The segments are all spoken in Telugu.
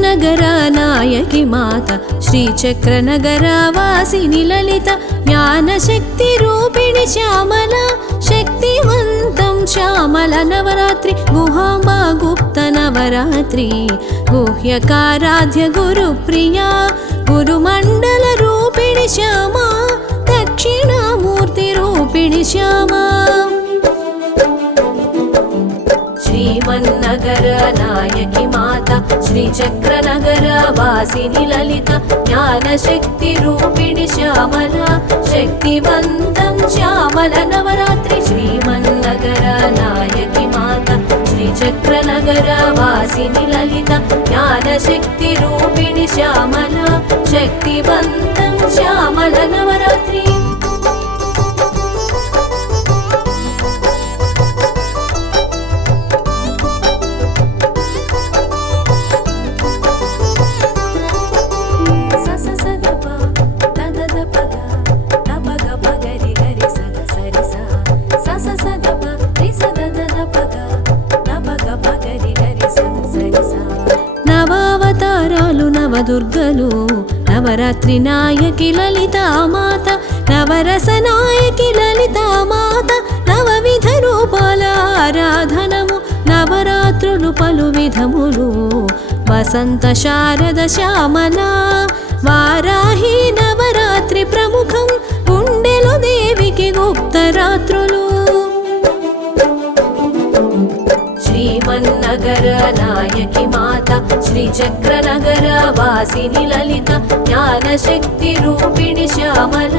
శ్రీమన్నగర నాయకి మాత శ్రీచక్రనగర వాసిని లలిత జ్ఞానశక్తి రూపిణి శ్యామల శక్తివంతం శ్యామల నవరాత్రి గుహాంబా గుప్త నవరాత్రి గుహ్యకారాధ్య గురుప్రియా గురుమండల రూపిణి శ్యామా దక్షిణామూర్తి రూపిణి శ్యామా శ్రీమన్నగర నాయకి మాత శ్రీచక్రనగర వాసిని లలిత జ్ఞానశక్తి రూపిణి శ్యామల శక్తివంతం శ్యామల నవరాత్రి శ్రీమన్నగర నాయకి మాత శ్రీచక్రనగర వాసిని లలిత జ్ఞానశక్తి రూపిణి శ్యామల శక్తివంతం శ్యామల నవరాత్రి నవావతారాలు నవదుర్గలు నవరాత్రి నాయకి లలితా మాత నవరస నాయకి లలితా మాత నవవిధ రూపాల ఆరాధనము నవరాత్రులు పలు విధములు వసంత శారద శ్యామల వారాహి నవరాత్రి ప్రముఖం గుండెలు దేవికి గుప్తరాత్రులు శ్రీమన్నగర నాయకి మాత శ్రీచక్రనగర వాసిని లలిత జ్ఞానశక్తి రూపిణి శ్యామల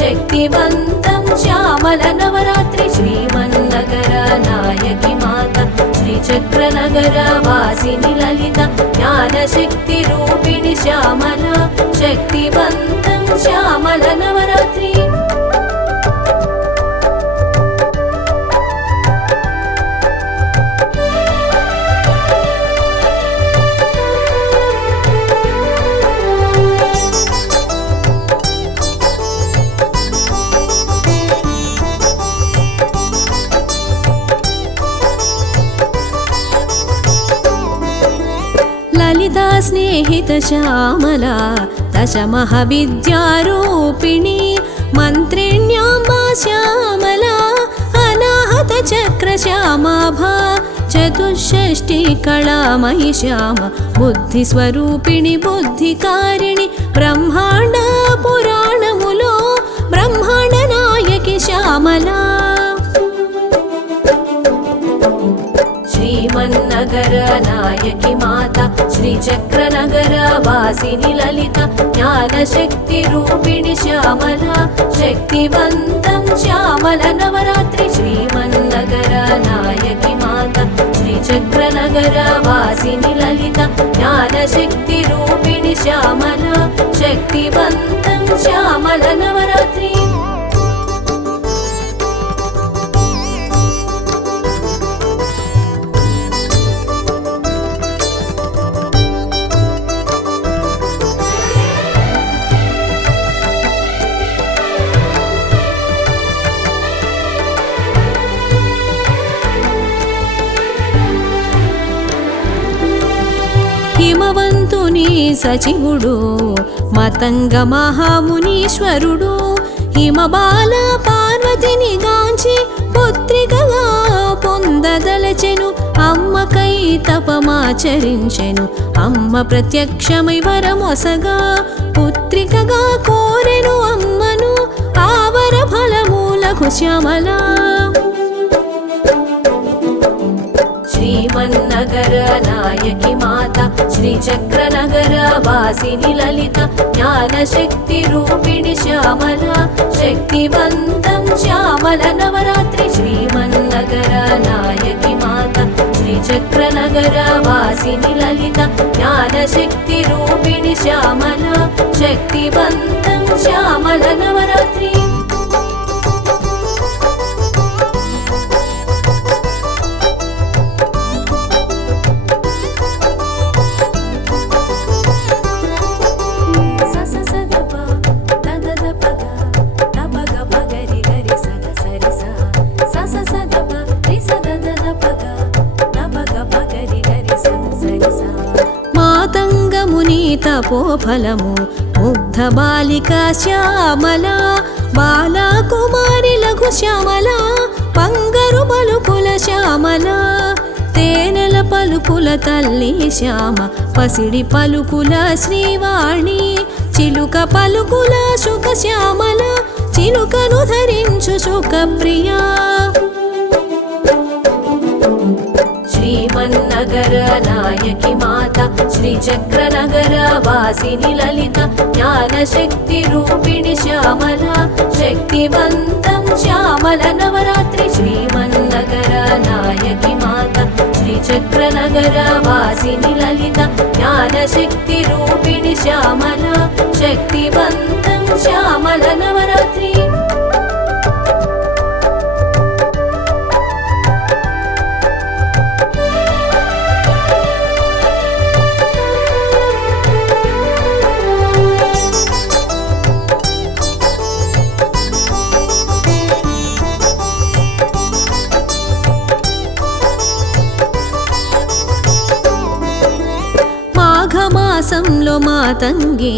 శక్తివంతం శ్యామల నవరాత్రి శ్రీమన్నగర నాయకి మాత శ్రీచక్రనగర వాసిని లలిత జ్ఞానశక్తి రూపిణి శ్యామల శక్తివంతం శ్యామల నవరాత్రి లలితా స్నేహిత శ్యామల దశ మహావిద్యారూపిణి మంత్రిణ్యాంబా శ్యామల అనాహత చక్ర శ్యామాభా చతుషష్ఠి కళామహి శ్యామ బుద్ధి స్వరూపిణి బుద్ధికారిణి బ్రహ్మాండ పురాణములో బ్రహ్మాండ నాయకి శ్యామల శ్రీమన్నగర నాయకి మాత శ్రీచక్రనగర వాసిని లలిత జ్ఞానశక్తి రూపిణి శ్యామల శక్తివంతం శ్యామల నవరాత్రి శ్రీమన్నగర నాయకి మాత శ్రీచక్రనగర వాసిని లలిత జ్ఞానశక్తి రూపిణి శ్యామల శక్తివంతం శ్యామల నవరాత్రి హిమవంతుని సచివుడు మతంగ మహామునీశ్వరుడు హిమబాల పార్వతిని గాంచి పుత్రికగా పొందదలచెను అమ్మకై తపమాచరించెను అమ్మ ప్రత్యక్షమై వరమొసగా పుత్రికగా కోరెను అమ్మను ఆవర ఫలమూలకు శ్యామల శ్రీమన్నగర నాయకి మాత శ్రీచక్రనగర వాసిని లలిత జ్ఞానశక్తి రూపిణి శ్యామల శక్తివంతం శ్యామల నవరాత్రి శ్రీమన్నగర నాయకి మాత శ్రీచక్రనగర వాసిని లలిత జ్ఞానశక్తి రూపిణి శ్యామల శక్తివంతం శ్యామల నవరాత్రి తపోఫలము ముగ్ధ బాలిక శ్యామల బాలా కుమారి లఘు శ్యామల బంగారు పలుకుల శ్యామల తేనెల పలుకుల తల్లి శ్యామ పసిడి పలుకుల శ్రీవాణి చిలుక పలుకుల శుక శ్యామల చిలుకను ధరించు సుఖప్రియా శ్రీమన్నగర నాయకి మాత శ్రీచక్రనగర వాసిని లలిత జ్ఞానశక్తి రూపిణి శ్యామల శక్తివంతం శ్యామల నవరాత్రి శ్రీమన్నగర నాయకి మాత శ్రీచక్రనగర వాసిని లలిత జ్ఞానశక్తి రూపిణి శ్యామల శక్తివంతం శ్యామల నవరాత్రి మాఘమాసంలో మాతంగి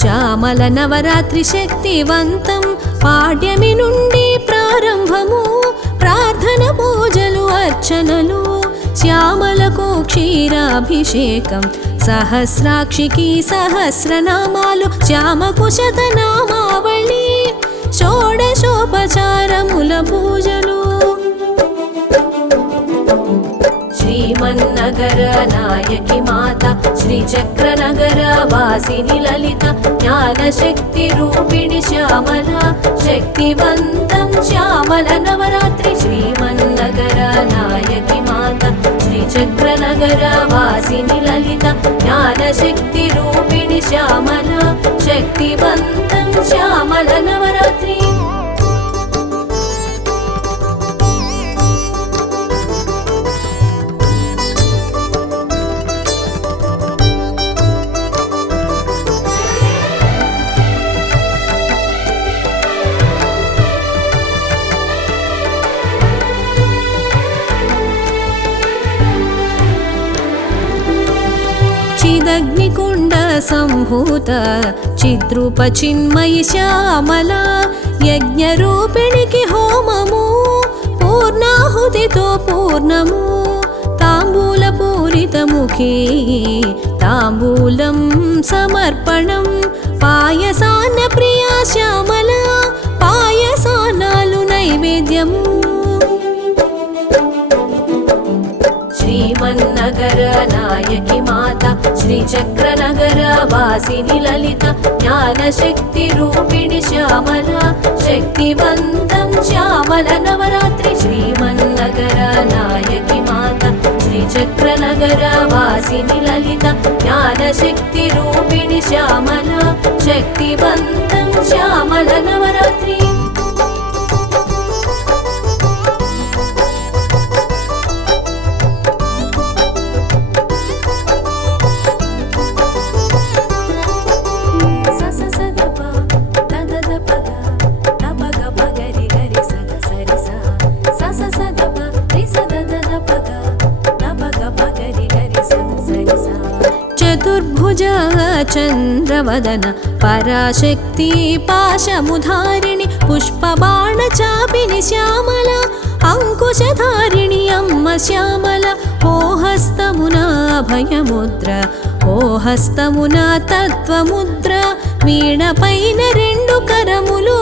శ్యామల నవరాత్రి శక్తివంతం పాడ్యమి నుండి ప్రారంభము ప్రార్థన పూజలు అర్చనలు శ్యామలకు క్షీరాభిషేకం సహస్రాక్షికి సహస్రనామాలు శ్యామకు శతనామావళి షోడశోపచారముల పూజలు శ్రీమన్నగర నాయకి మాత శ్రీచక్రనగర వాసిని లలిత జ్ఞానశక్తి రూపిణి శ్యామల శక్తివంతం శ్యామల నవరాత్రి శ్రీమన్నగర నాయకి మాత శ్రీచక్రనగర వాసిని లలిత జ్ఞానశక్తి రూపిణి శ్యామల శక్తివంతం శ్యామల నవరాత్రి చిదగ్నికుండ సంభూత చిద్రూప చిన్మయి శ్యామల యజ్ఞరూపిణికి హోమము పూర్ణాహుతితో పూర్ణము తాంబూల పూరితముఖి తాంబూలం సమర్పణం పాయసాన్న ప్రియా శ్యామల పాయసానాలు నైవేద్యము శ్రీమన్నగర నాయకి మాత శ్రీచక్రనగర వాసిని లలిత జ్ఞానశక్తి రూపిణి శ్యామల శక్తివంతం శ్యామల నవరాత్రి శ్రీమన్నగర నాయకి మాత శ్రీచక్రనగర వాసిని లలిత జ్ఞానశక్తి రూపిణి శ్యామల శక్తివంతం శ్యామల నవరాత్రి చతుర్భుజ చంద్రవదన పరాశక్తి పాశముధారిణి పుష్పబాణ చాపిని శ్యామల అంకుశధారిణి అమ్మ శ్యామల ఓ హస్తమున అభయముద్ర ఓ హస్తమున తత్వముద్ర వీణ పైన రెండు కరములు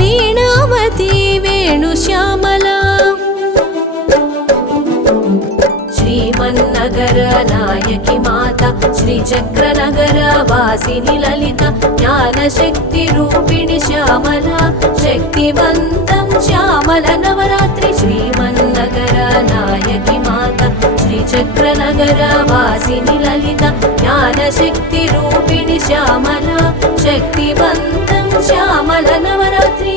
వీణావతి వేణు శ్యామల శ్రీమన్నగర నాయకి మాత శ్రీచక్రనగర వాసిని లలిత జ్ఞానశక్తి రూపిణి శ్యామల శక్తివంతం శ్యామల నవరాత్రి శ్రీమన్నగర నాయకి మాత శ్రీచక్రనగర వాసిని లలిత జ్ఞానశక్తి రూపిణి శ్యామల శక్తివంతం శ్యామల నవరాత్రి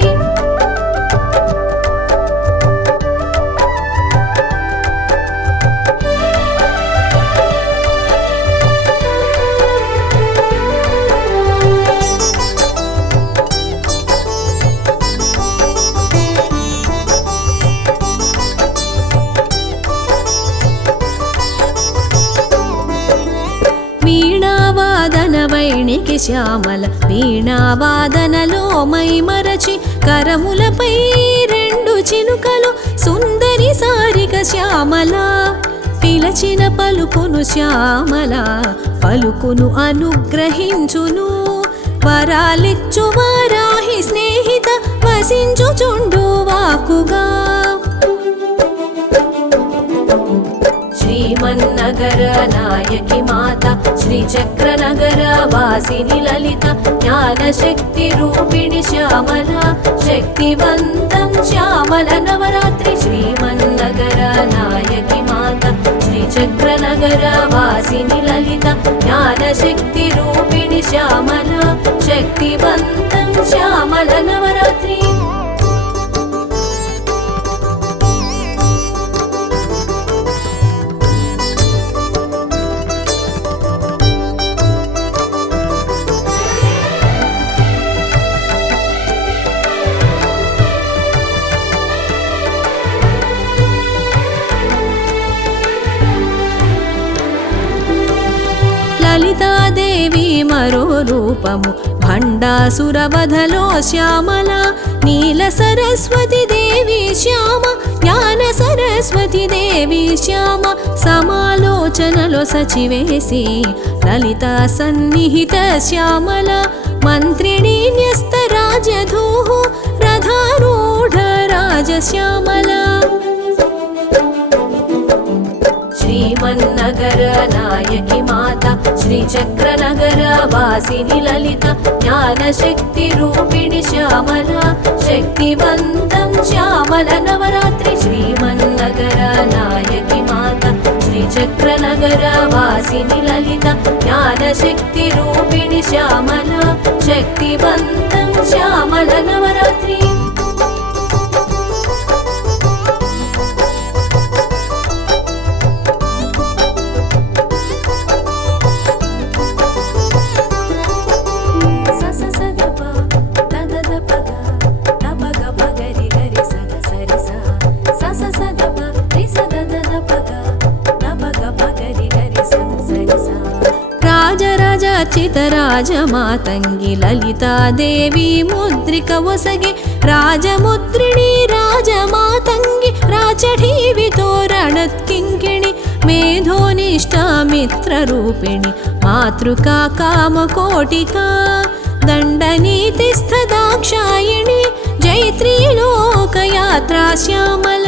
నయకి శ్యామల వీణావాదనలో మై మరచి కరములపై రెండు చినుకలు సుందరి సారిక శ్యామల పిలచిన పలుకును శ్యామల పలుకును అనుగ్రహించును వరాలిచ్చు వారాహి స్నేహిత వసించుచుండు వాకుగా శ్రీమన్నగర నాయకి మాత శ్రీచక్రనగర వాసిని లలిత జ్ఞానశక్తి రూపిణి శ్యామల శక్తివంతం శ్యామల నవరాత్రి శ్రీమన్నగర నాయకి మాత శ్రీచక్రనగర వాసిని లలిత జ్ఞానశక్తి రూపిణి శ్యామల శక్తివంతం శ్యామల నవరాత్రి లలితాదేవి మరో రూపము భండాసురవధలో శ్యామల నీల సరస్వతి దేవి శ్యామ జ్ఞాన సరస్వతి దేవి శ్యామ సమాలోచనలో సచివేసి లలిత సన్నిహిత శ్యామల మంత్రిణీ న్యస్త రాజధూః రథారూఢ రాజశ్యామల శ్రీమన్నగర నాయకి మాత శ్రీచక్రనగర వాసిని లలిత జ్ఞానశక్తి రూపిణి శ్యామల శక్తివంతం శ్యామల నవరాత్రి శ్రీమన్నగర నాయకి మాత శ్రీచక్రనగర వాసిని లలిత జ్ఞానశక్తి రూపిణి శ్యామల శక్తివంతం శ్యామల నవరాత్రి రాజరాజార్చిత రాజమాతంగి లలితాదేవి ముద్రిక ఒసగే రాజముద్రిణి రాజమాతంగి రాచఢీవి తోరణత్కింకిణి మేధోనిష్టామిత్ర రూపిణి మాతృకా కామకోటికా దండనీతిస్థ దాక్షాయిణి జైత్రీ లోకయాత్రా శ్యామల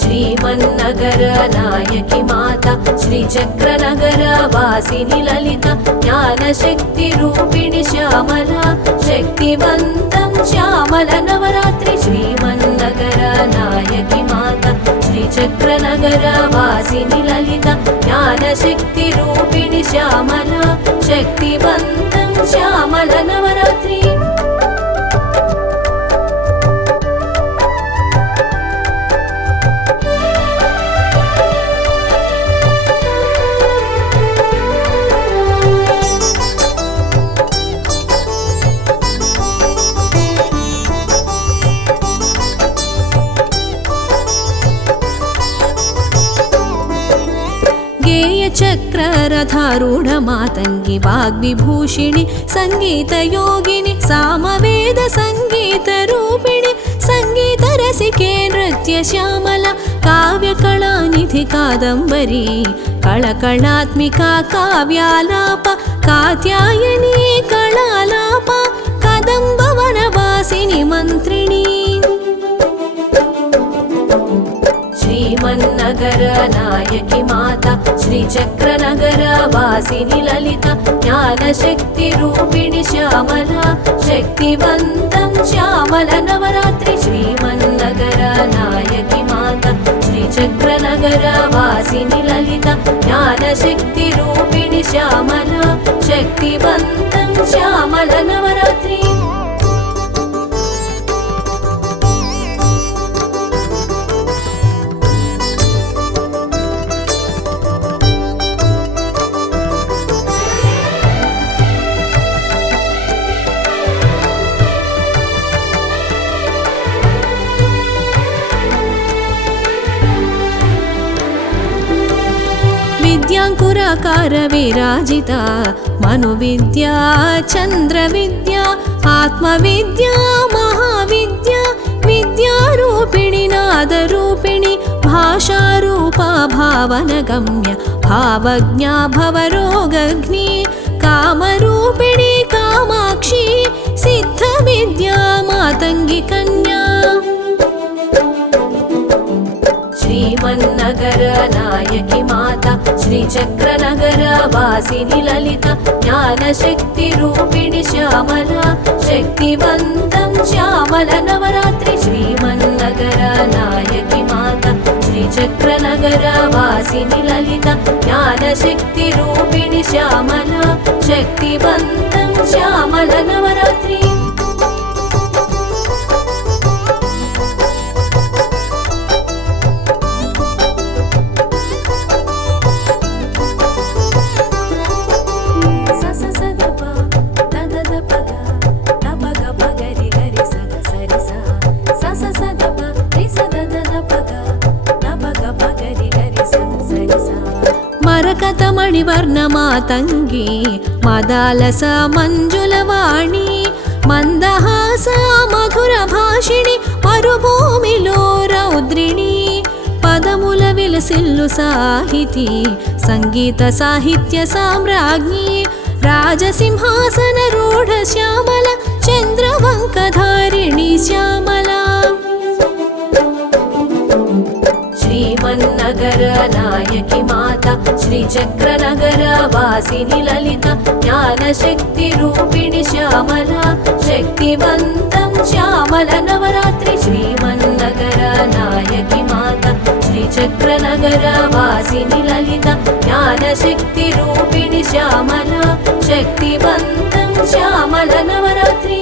శ్రీమన్నగర నాయకి మాత శ్రీచక్రనగర వాసిని లలిత జ్ఞానశక్తి రూపిణి శ్యామల శక్తివంతం శ్యామల నవరాత్రి శ్రీమన్నగర నాయకి మాత శ్రీచక్రనగర వాసిని లలిత జ్ఞానశక్తి రూపిణి శ్యామల శక్తివంతం శ్యామల నవరాత్రి చక్రరథారూఢ మాతంగి వాగ్విభూషిణి సంగీత యోగిని సామవేద సంగీత రూపిణి సంగీత రసికే నృత్య శ్యామల కావ్య కళానిధి కాదంబరి కళకళాత్మిక కావ్యాలాప కాత్యాయని కళాలాప కదంబ వనవాసిని మంత్రిణి శ్రీమన్నగర నాయకి మాత శ్రీచక్రనగర వాసిని లలిత జ్ఞానశక్తి రూపిణి శ్యామల శక్తివంతం శ్యామల నవరాత్రి శ్రీమన్నగర నాయకి మాత శ్రీచక్రనగర వాసిని లలిత జ్ఞానశక్తి రూపిణి శ్యామల శక్తివంతం శ్యామల నవరాత్రి ಅಂಕುರಾಕಾರ ವಿರಾಜಿತ ಮನುವಿದ್ಯಾ ಚಂದ್ರವಿದ್ಯಾ ಆತ್ಮವಿದ್ಯಾ ಮಹಾವಿದ್ಯಾ ವಿದ್ಯಾರೂಪಿಣಿ ನಾದರೂಪಿಣಿ ಭಾಷಾರೂಪ ಭಾವನಗಮ್ಯ ಭಾವಜ್ಞಾ ಭವರೋಗಗ್ನಿ ಕಾಮರೂಪಿಣಿ ಕಾಮಾಕ್ಷಿ ಸಿದ್ಧವಿದ್ಯಾ ಮಾತಂಗಿ ಕನ್ಯಾ ಶ್ರೀಮನ್ನಗರ ನಾಯಕಿ ಮಾತಾ ಶ್ರೀಚಕ್ರನಗರ ವಾಸಿನಿ ಲಲಿತ ಜ್ಞಾನಶಕ್ತಿ ರೂಪಿಣಿ ಶ್ಯಾಮಲ ಶಕ್ತಿವಂತಂ ಶ್ಯಾಮಲ ನವರಾತ್ರಿ ಶ್ರೀಮನ್ನಗರ ನಾಯಕಿ ಮಾತಾ ಶ್ರೀಚಕ್ರನಗರ ವಾಸಿನಿ ಲಲಿತ ಜ್ಞಾನಶಕ್ತಿ ರೂಪಿಣಿ ಶ್ಯಾಮಲ ಶಕ್ತಿವಂತಂ ಶ್ಯಾಮಲ ನವರಾತ್ರಿ ಮರಕತಮಣಿವರ್ಣ ಮಾತಂಗಿ ಮದಾಲಸ ಮಂಜುಲವಾಣಿ ಮಂದಹಾಸ ಮಧುರ ಭಾಷಿಣಿ ಮರುಭೂಮಿలో రౌద్రిణి పదముల విలసిల్లు సాహితి సంగీత సాహిత్య సామ్రాజ్ఞి రాజసింహాసన రూఢ శ్యామల చంద్రవంకధారిణి శ్యామల శ్రీమన్నగర నాయకి మాతా శ్రీచక్రనగర వాసిని లలిత జ్ఞానశక్తి రూపిణి శ్యామల శక్తివంతం శ్యామల నవరాత్రి శ్రీమన్నగర నాయకి మాతా శ్రీచక్రనగర వాసిని లలిత జ్ఞానశక్తి రూపిణి శ్యామల శక్తివంతం శ్యామల నవరాత్రి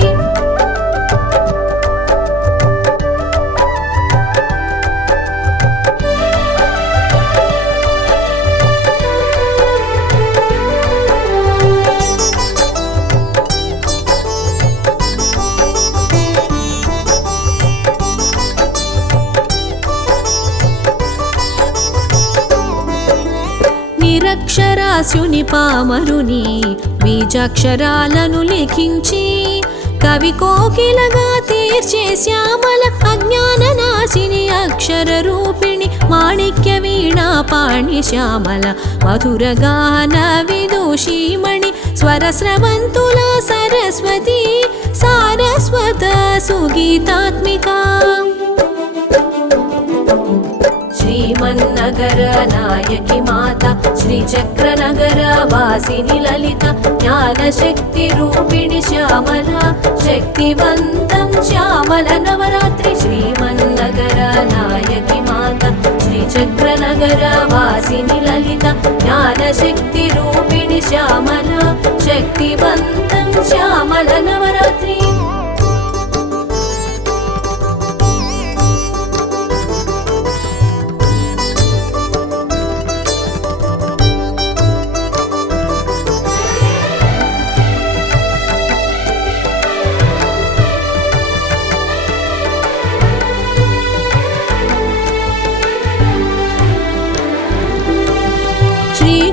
నిరక్షరాస్యుని పామరుని బీజాక్షరాలను లిఖించి కవి కోకిలగా తీర్చే శ్యామల అజ్ఞాన నాశిని అక్షర రూపిణి మాణిక్య వీణా పాణి శ్యామల మధుర గాన విదూషీమణి స్వర స్రవంతుల సరస్వతి సారస్వత సుగీతాత్మిక శ్రీమన్నగర నాయకి మాతా శ్రీచక్రనగర వాసిని లలిత జ్ఞానశక్తి రూపిణి శ్యామల శక్తివంతం శ్యామల నవరాత్రి శ్రీమన్నగర నాయకి మాతా శ్రీచక్రనగర వాసిని లలిత జ్ఞానశక్తి రూపిణి శ్యామల శక్తివంతం శ్యామల నవరాత్రి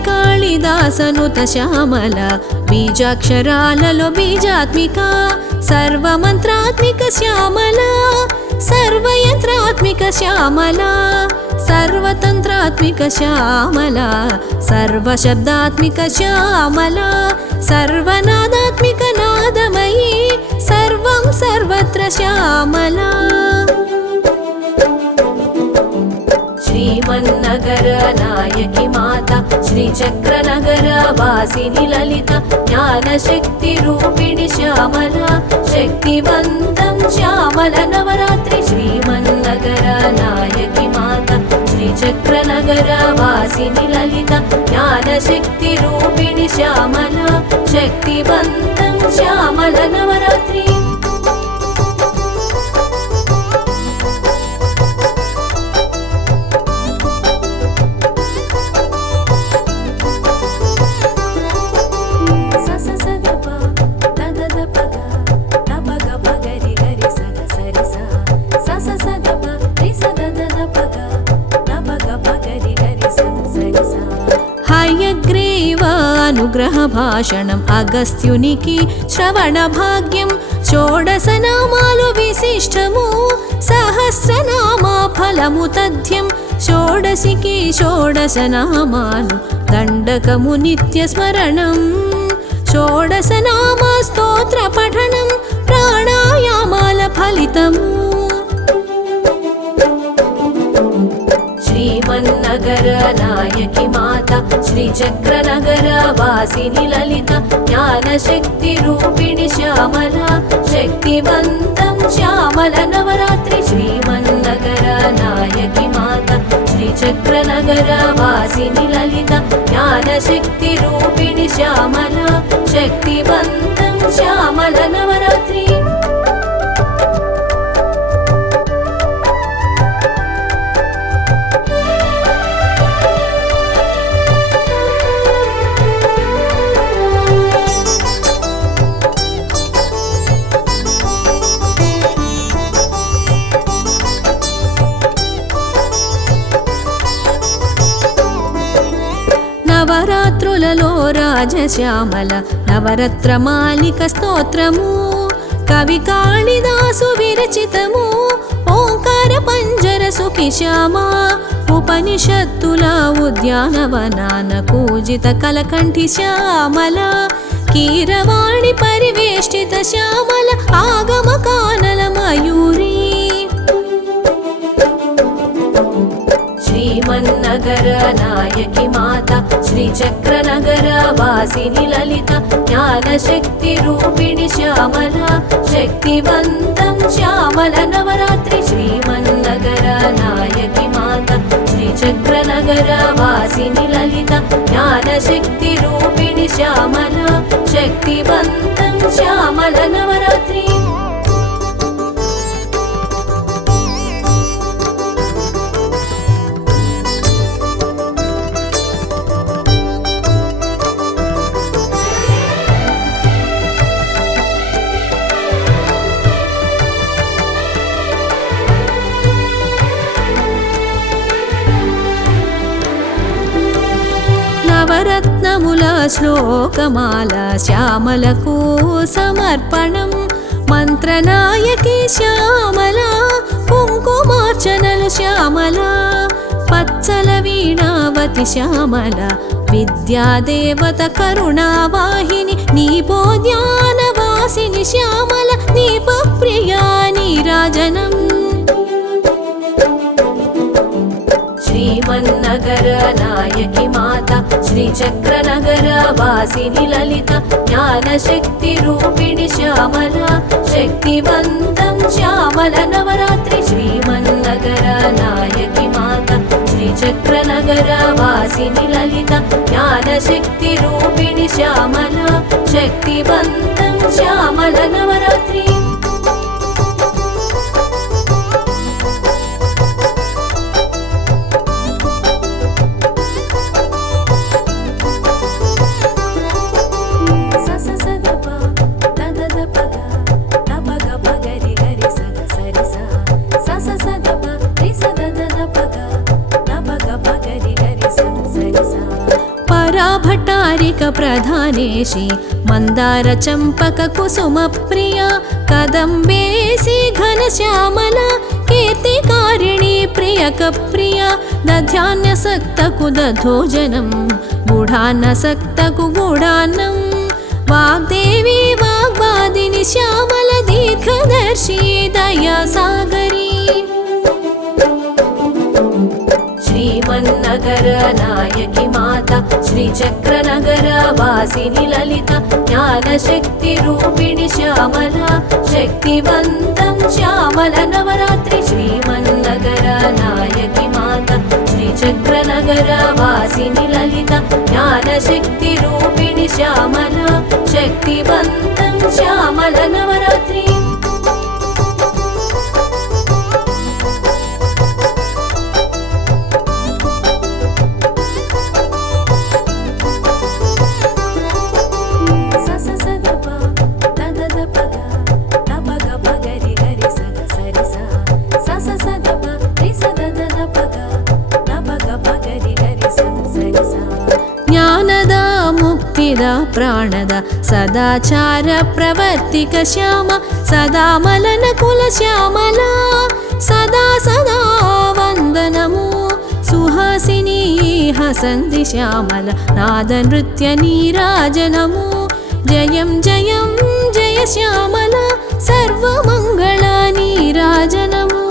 శ్రీకాళిదాసనుత శ్యామల బీజాక్షరాలలో బీజాత్మిక సర్వమంత్రాత్మిక శ్యామల సర్వయంత్రాత్మిక శ్యామల సర్వతంత్రాత్మిక శ్యామల సర్వశబ్దాత్మిక శ్యామల సర్వనాదాత్మిక నాదమయీ సర్వం సర్వత్ర శ్యామల శ్రీమన్నగర నాయకి మాతా శ్రీచక్రనగర వాసిని లలిత జ్ఞానశక్తి రూపిణి శ్యామల శక్తివంతం శ్యామల నవరాత్రి శ్రీమన్నగర నాయకి మాతా శ్రీచక్రనగర వాసిని లలిత జ్ఞానశక్తి రూపిణి శ్యామల శక్తివంతం శ్యామల నవరాత్రి అనుగ్రహ భాషణం అగస్త్యునికి శ్రవణ భాగ్యం షోడశనామాలు విశిష్టము సహస్రనామ ఫలము తథ్యం షోడశికి షోడశనామాలు దండకము నిత్య స్మరణం షోడశనామ స్తోత్ర పఠనం ప్రాణాయామాల ఫలితము శ్రీమన్నగర నాయకి మాత శ్రీచక్రనగర వాసిని లలిత జ్ఞానశక్తి రూపిణి శ్యామల శక్తివంతం శ్యామల నవరాత్రి శ్రీమన్నగర నాయకి మాత శ్రీచక్రనగర వాసిని లలిత జ్ఞానశక్తి రూపిణి శ్యామల శక్తివంతం శ్యామల నవరాత్రి నవరాత్రులలో రాజశ్యామల నవరత్రమాలిక స్తోత్రము కవి కాళిదాసు విరచితము ఓంకార పంజర సుఖి శ్యామ ఉపనిషత్తుల ఉద్యానవనాన పూజిత కలకంఠి శ్యామల కీరవాణి పరివేష్టిత శ్యామల ఆగమ కానల మయూరీ శ్రీమన్నగర నాయకి మాత శ్రీచక్రనగర వాసిని లలిత జ్ఞానశక్తి రూపిణి శ్యామల శక్తివంతం శ్యామల నవరాత్రి శ్రీమన్నగర నాయకి మాత శ్రీచక్రనగర వాసిని లలిత జ్ఞానశక్తి రూపిణి శ్యామల శక్తివంతం శ్యామల నవరాత్రి నవరత్నముల శ్లోకమాల శ్యామలకు సమర్పణం మంత్రనాయకి శ్యామల కుంకుమార్చనలు శ్యామల పచ్చల వీణావతి శ్యామల విద్యాదేవత కరుణావాహిని నీపో జ్ఞానవాసిని శ్యామల నీప ప్రియా నీరాజనం శ్రీమన్నగర నాయకి మాత శ్రీచక్రనగర వాసిని లలిత జ్ఞానశక్తి రూపిణి శ్యామల శక్తివంతం శ్యామల నవరాత్రి శ్రీమన్నగర నాయకి మాత శ్రీచక్రనగర వాసిని లలిత జ్ఞానశక్తి రూపిణి శ్యామల శక్తివంతం శ్యామల నవరాత్రి పరాభటారిక ప్రధానేశి మందార చంపక కుసుమ ప్రియ కదంబేసి ఘన శ్యామల కీర్తికారిణి ప్రియక ప్రియ దధ్యాన్య సక్తకు దధోజనం గూఢాన్న సక్తకు గూఢాన్నం వాగ్దేవి వాగ్వాదిని శ్యామల దీర్ఘదర్శి దయా సాగరి శ్రీమన్నగర నాయకి మాత శ్రీచక్రనగర వాసిని లలిత జ్ఞానశక్తి రూపిణి శ్యామల శక్తివంతం శ్యామల నవరాత్రి శ్రీమన్నగర నాయకి మాత శ్రీచక్రనగర వాసిని లలిత జ్ఞానశక్తి రూపిణి శ్యామల శక్తివంతం శ్యామల నవరాత్రి सदा प्राणद सदाचार प्रवर्तिक श्याम सदा मलन कुल श्यामला सदा सदा वंदनमु सुहासिनी हसन्ति श्यामल नाद नृत्य नीराजनमु जयं जयं जय श्यामल सर्वमंगला नीराजनमु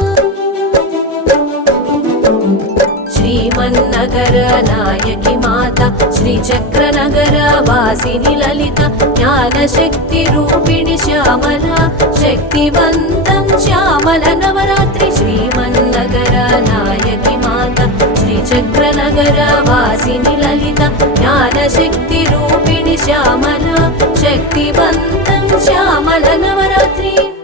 श्रीमन्नगर नायकी माता श्रीचक्रनगर वासिनी ललिता ज्ञानशक्ति रूपिणी श्यामला शक्तिवन्तं श्यामल नवरात्रि श्रीमन्नगर नायकी माता श्रीचक्रनगर वासिनी ललिता ज्ञानशक्ति रूपिणी श्यामला शक्तिवन्तं श्यामल नवरात्रि।